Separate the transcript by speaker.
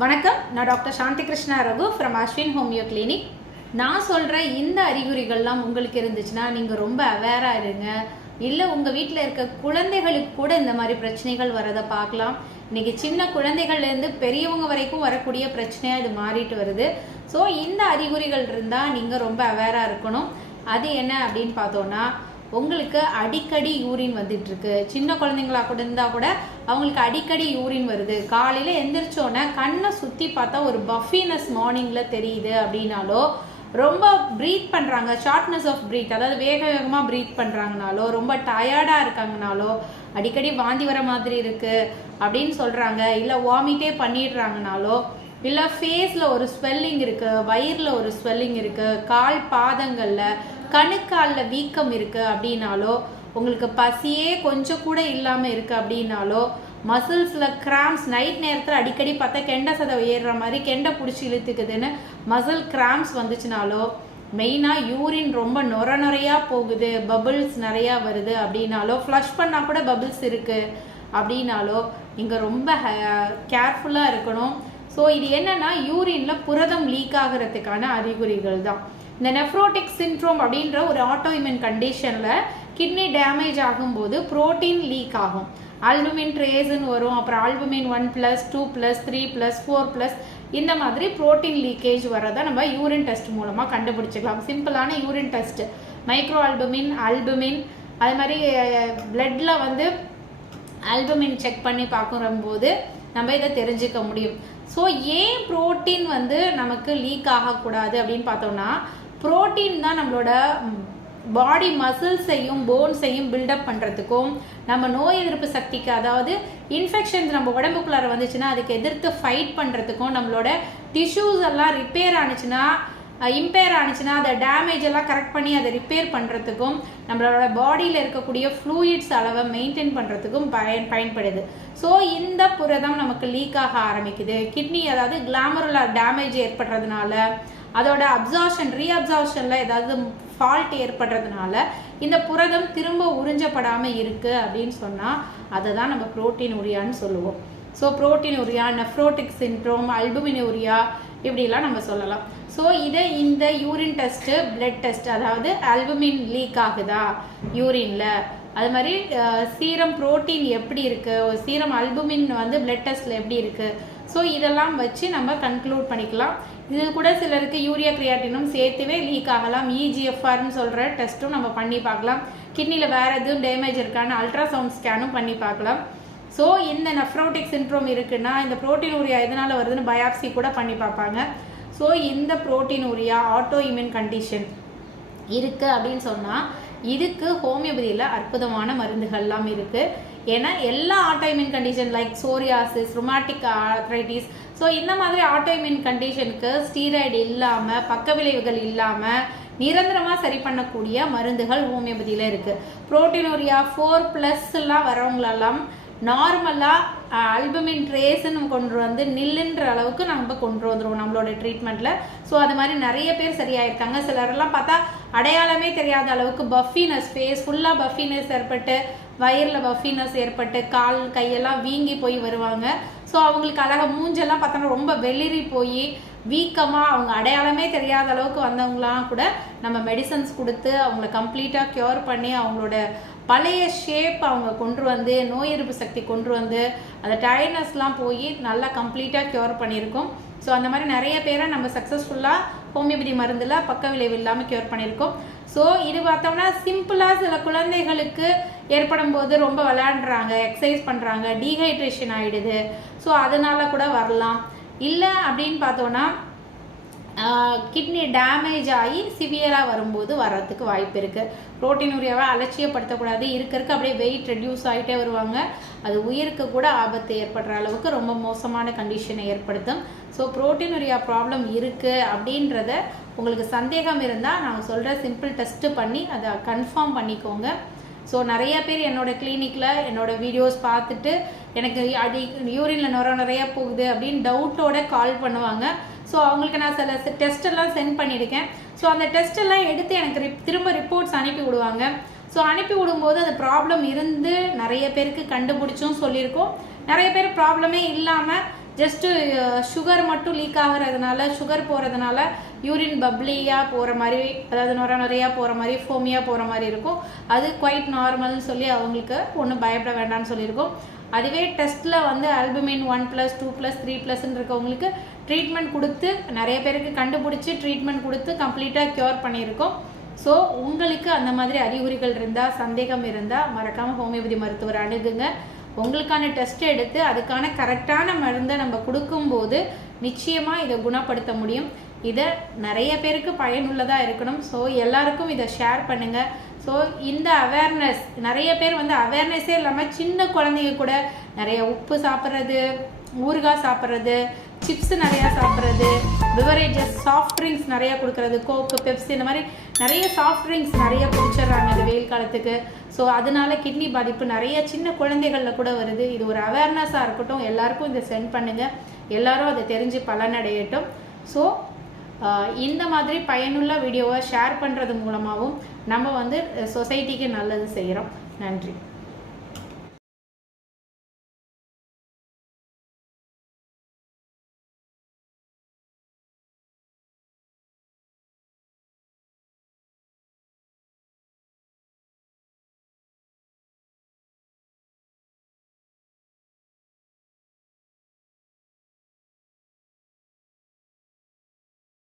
Speaker 1: வணக்கம். நான் doctor Shanthi Krishna Raghu from Ashwin homeo clinic நான் சொல்கிற இந்த அறிகுறிகள்லாம் உங்களுக்கு இருந்துச்சுன்னா நீங்கள் ரொம்ப அவேராக இருங்க. இல்லை உங்கள் வீட்டில் இருக்க குழந்தைகளுக்கு கூட இந்த மாதிரி பிரச்சனைகள் வரதை பார்க்கலாம். இன்றைக்கி சின்ன குழந்தைகள்லேருந்து பெரியவங்க வரைக்கும் வரக்கூடிய பிரச்சனையாக இது மாறிட்டு வருது. ஸோ இந்த அறிகுறிகள் இருந்தால் நீங்கள் ரொம்ப அவேராக இருக்கணும். அது என்ன அப்படின்னு பார்த்தோன்னா உங்களுக்கு அடிக்கடி யூரின் வந்துட்டு இருக்கு சின்ன குழந்தைங்களா கூட இருந்தா கூட அவங்களுக்கு அடிக்கடி யூரின் வருது. காலையில எந்திரிச்சோன்னே கண்ணை சுத்தி பார்த்தா ஒரு பஃபினஸ் மார்னிங்ல தெரியுது அப்படின்னாலோ ரொம்ப ப்ரீத் பண்ணுறாங்க ஷார்ட்னஸ் ஆஃப் ப்ரீத் அதாவது வேக வேகமாக ப்ரீத் பண்ணுறாங்கனாலோ ரொம்ப டயர்டாக இருக்காங்கனாலோ அடிக்கடி வாந்தி வர மாதிரி இருக்குது அப்படின்னு சொல்கிறாங்க இல்லை வாமிட்டே பண்ணிடுறாங்கனாலோ இல்லை ஃபேஸில் ஒரு ஸ்வெல்லிங் இருக்குது வயிறில் ஒரு ஸ்வெல்லிங் இருக்குது கால் பாதங்களில் கணுக்காலில் வீக்கம் இருக்குது அப்படின்னாலோ உங்களுக்கு பசியே கொஞ்சம் கூட இல்லாமல் இருக்குது அப்படின்னாலோ மசில்ஸில் கிராம்ஸ் நைட் நேரத்தில் அடிக்கடி பார்த்தா கெண்டை சதை ஏறுற மாதிரி கெண்டை பிடிச்சி இழுத்துக்குதுன்னு மசில் கிராம்ஸ் வந்துச்சுனாலோ மெயினாக யூரின் ரொம்ப நொர நொறையா போகுது பபுள்ஸ் நிறையா வருது அப்படின்னாலோ ஃப்ளஷ் பண்ணால் கூட பபுள்ஸ் இருக்குது அப்படின்னாலோ நீங்கள் ரொம்ப கேர்ஃபுல்லாக இருக்கணும். ஸோ இது என்னன்னா யூரின்ல புரதம் லீக் ஆகிறதுக்கான அறிகுறிகள் தான் இந்த நெஃப்ரோட்டிக் சின்ட்ரோம் அப்படின்ற ஒரு ஆட்டோஇமென் கண்டிஷன்ல கிட்னி டேமேஜ் ஆகும்போது புரோட்டீன் லீக் ஆகும். ஆல்புமின் ட்ரேஸ்ன்னு வரும் அப்புறம் albumin one plus two plus three plus four plus இந்த மாதிரி புரோட்டீன் லீக்கேஜ் வரதை நம்ம யூரின் டெஸ்ட் மூலமாக கண்டுபிடிச்சிக்கலாம். சிம்பிளான urine test micro albumin albumin அது மாதிரி பிளட்டில் வந்து ஆல்புமின் செக் பண்ணி பார்க்குறம்போது நம்ம இதை தெரிஞ்சுக்க முடியும். ஸோ ஏன் புரோட்டீன் வந்து நமக்கு லீக் ஆகக்கூடாது அப்படின்னு பார்த்தோம்னா புரோட்டீன் தான் நம்மளோட பாடி மசில்ஸையும் போன்ஸையும் பில்டப் பண்ணுறதுக்கும் நம்ம நோய் எதிர்ப்பு சக்திக்கு அதாவது இன்ஃபெக்ஷன்ஸ் நம்ம உடம்புக்குள்ளார வந்துச்சுன்னா அதுக்கு எதிர்த்து ஃபைட் பண்ணுறதுக்கும் நம்மளோட டிஷ்யூஸ் எல்லாம் ரிப்பேர் ஆனிச்சுன்னா இம்பேர் ஆனிச்சுன்னா அதை டேமேஜ் எல்லாம் கரெக்ட் பண்ணி அதை ரிப்பேர் பண்ணுறதுக்கும் நம்மளோட பாடியில் இருக்கக்கூடிய ஃப்ளூயிட்ஸ் அளவை மெயின்டைன் பண்ணுறதுக்கும் பயன் பயன்படுது. ஸோ இந்த புரதம் நமக்கு லீக் ஆக ஆரம்பிக்குது. கிட்னி அதாவது கிளாமருலர் டேமேஜ் ஏற்படுறதுனால அதோட அப்சார்ஷன் ரீஅப்சார்ஷனில் ஏதாவது ஃபால்ட் ஏற்படுறதுனால இந்த புரதம் திரும்ப உறிஞ்சப்படாமல் இருக்குது அப்படின்னு சொன்னால் அதை தான் நம்ம புரோட்டீன் உரியான்னு சொல்லுவோம். So proteinuria nephrotic syndrome albuminuria இப்படிலாம் நம்ம சொல்லலாம். ஸோ இதை இந்த யூரின் டெஸ்ட்டு பிளட் டெஸ்ட் அதாவது அல்புமின் லீக் ஆகுதா? யூரின்ல அது மாதிரி சீரம் புரோட்டீன் எப்படி இருக்கு? சீரம் அல்புமின் வந்து பிளட் டெஸ்ட்ல எப்படி இருக்கு? ஸோ இதெல்லாம் வச்சு நம்ம கன்க்ளூட் பண்ணிக்கலாம். இது கூட சிலருக்கு யூரியா கிரியாட்டினும் சேர்த்துவே லீக் ஆகலாம். இஜிஎஃப்ஆர்னு சொல்கிற டெஸ்ட்டும் நம்ம பண்ணி பார்க்கலாம். கிட்னியில் வேறு எதுவும் டேமேஜ் இருக்கான்னு அல்ட்ராசவுண்ட் ஸ்கேனும் பண்ணி பார்க்கலாம். ஸோ இந்த நெஃப்ரோட்டிக் சின்ட்ரோம் இருக்குன்னா இந்த புரோட்டீன் உரியா எதனால் வருதுன்னு பயாப்சி கூட பண்ணி பார்ப்பாங்க. ஸோ இந்த proteinuria autoimmune condition இருக்குது அப்படின்னு சொன்னால் இதுக்கு ஹோமியோபதியில் அற்புதமான மருந்துகள்லாம் இருக்குது ஏன்னா எல்லா autoimmune condition like psoriasis rheumatic arthritis so இந்த மாதிரி ஆட்டோஇம்யூன் கண்டிஷனுக்கு ஸ்டீராய்டு இல்லாமல் பக்க விளைவுகள் இல்லாமல் நிரந்தரமாக சரி பண்ணக்கூடிய மருந்துகள் ஹோமியோபதியில் இருக்குது புரோட்டீனோரியா ஃபோர் ப்ளஸ்லாம் வரவங்களெல்லாம் நார்மலாக அல்பமின் ட்ரேஸ்ன்னு கொண்டு வந்து நில்லுன்ற அளவுக்கு நம்ம கொண்டு வந்துடுவோம் நம்மளோட ட்ரீட்மெண்ட்டில் ஸோ அது மாதிரி நிறைய பேர் சரியாயிருக்காங்க. சிலரெல்லாம் பார்த்தா அடையாளமே தெரியாத அளவுக்கு பஃபினஸ் ஃபேஸ் ஃபுல்லாக பஃபினஸ் ஏற்பட்டு வயரில் பஃபினஸ் ஏற்பட்டு கால் கையெல்லாம் வீங்கி போய் வருவாங்க. ஸோ அவங்களுக்கு அழகாக மூஞ்செல்லாம் பார்த்தோன்னா ரொம்ப வெளிரி போய் வீக்கமாக அவங்க அடையாளமே தெரியாத அளவுக்கு வந்தவங்களாம் கூட நம்ம மெடிசன்ஸ் கொடுத்து அவங்கள கம்ப்ளீட்டாக க்யூர் பண்ணி அவங்களோட பழைய ஷேப் அவங்க கொண்டு வந்து நோய் எதிர்ப்பு சக்தி கொண்டு வந்து அந்த டயர்னஸ்லாம் போய் நல்லா கம்ப்ளீட்டாக க்யூர் பண்ணியிருக்கோம். ஸோ அந்த மாதிரி நிறைய பேரை நம்ம சக்ஸஸ்ஃபுல்லாக ஹோமியோபதி மருந்தில் பக்க விளைவு இல்லாமல் க்யூர் பண்ணியிருக்கோம். ஸோ இது பார்த்தோம்னா சிம்பிளாக சில குழந்தைகளுக்கு ஏற்படும் போது ரொம்ப விளையாடுறாங்க எக்ஸசைஸ் பண்ணுறாங்க டீஹைட்ரேஷன் ஆகிடுது ஸோ அதனால கூட வரலாம். இல்லை அப்படின்னு பார்த்தோன்னா கிட்னி டேமேஜ் ஆகி சிவியராக வரும்போது வர்றதுக்கு வாய்ப்பு இருக்குது ப்ரோட்டீன் உரியாவை அலட்சியப்படுத்தக்கூடாது. இருக்க இருக்க அப்படியே வெயிட் ரெடியூஸ் ஆகிட்டே வருவாங்க. அது உயிருக்கு கூட ஆபத்து ஏற்படுற அளவுக்கு ரொம்ப மோசமான கண்டிஷனை ஏற்படுத்தும். ஸோ ப்ரோட்டீன் உரியா ப்ராப்ளம் இருக்குது அப்படின்றத உங்களுக்கு சந்தேகம் இருந்தால் நாங்கள் சொல்கிற சிம்பிள் டெஸ்ட்டு பண்ணி அதை கன்ஃபார்ம் பண்ணிக்கோங்க. ஸோ நிறைய பேர் என்னோட கிளினிக்கில் என்னோட வீடியோஸ் பார்த்துட்டு எனக்கு அது யூரினில் நுர நிறையா போகுது அப்படின்னு டவுட்டோட கால் பண்ணுவாங்க. ஸோ அவங்களுக்கு நான் சில டெஸ்ட்டெல்லாம் சென்ட் பண்ணியிருக்கேன். ஸோ அந்த டெஸ்ட்டெல்லாம் எடுத்து எனக்கு ரிப்- திரும்ப ரிப்போர்ட்ஸ் அனுப்பி விடுவாங்க. ஸோ அனுப்பி விடும்போது அந்த ப்ராப்ளம் இருந்து நிறைய பேருக்கு கண்டுபிடிச்சும் சொல்லியிருக்கோம். நிறைய பேர் ப்ராப்ளமே இல்லாமல் ஜஸ்ட்டு சுகர் மட்டும் லீக் ஆகிறதுனால சுகர் போகிறதுனால யூரின் பப்ளியாக போகிற மாதிரி அதாவது நுர நுறையாக போகிற மாதிரி ஃபோமியாக போகிற மாதிரி இருக்கும். அது குவைட் நார்மல்னு சொல்லி அவங்களுக்கு ஒன்றும் பயப்பட வேண்டாம்னு சொல்லியிருக்கோம். அதுவே டெஸ்ட்டில் வந்து albumin one plus two plus three ப்ளஸ்ன்னு இருக்கவங்களுக்கு ட்ரீட்மெண்ட் கொடுத்து நிறைய பேருக்கு கண்டுபிடிச்சி ட்ரீட்மெண்ட் கொடுத்து கம்ப்ளீட்டாக க்யூர் பண்ணியிருக்கோம். ஸோ உங்களுக்கு அந்த மாதிரி அறிகுறிகள் இருந்தால் சந்தேகம் இருந்தால் மறக்காமல் ஹோமியோபதி மருத்துவர் அணுகுங்க. உங்களுக்கான டெஸ்ட் எடுத்து அதுக்கான கரெக்டான மருந்தை நம்ம கொடுக்கும்போது நிச்சயமாக இதை குணப்படுத்த முடியும். இதை நிறைய பேருக்கு பயனுள்ளதாக இருக்கணும். ஸோ எல்லாருக்கும் இதை ஷேர் பண்ணுங்கள் ஸோ இந்த அவேர்னஸ் நிறைய பேர் வந்து அவேர்னஸே இல்லாமல் சின்ன குழந்தைங்க கூட நிறைய உப்பு சாப்பிட்றது ஊறுகாய் சாப்பிட்றது சிப்ஸ் நிறையா சாப்பிட்றது பிவரேஜஸ் சாஃப்ட் ட்ரிங்க்ஸ் நிறையா கொடுக்குறது கோக்கு பெப்சி இந்த மாதிரி நிறைய சாஃப்ட் ட்ரிங்க்ஸ் நிறைய குடிச்சிடுறாங்க இந்த வெயில் காலத்துக்கு. ஸோ அதனால கிட்னி பாதிப்பு நிறைய சின்ன குழந்தைகளில் கூட வருது. இது ஒரு அவேர்னஸாக இருக்கட்டும். எல்லாருக்கும் இதை சென்ட் பண்ணுங்கள் எல்லாரும் அதை தெரிஞ்சு பலனடையட்டும். ஸோ இந்த மாதிரி பயனுள்ள வீடியோவை ஷேர் பண்ணுறது மூலமாகவும் நம்ம வந்து சொசைட்டிக்கு நல்லது செய்கிறோம் நன்றி.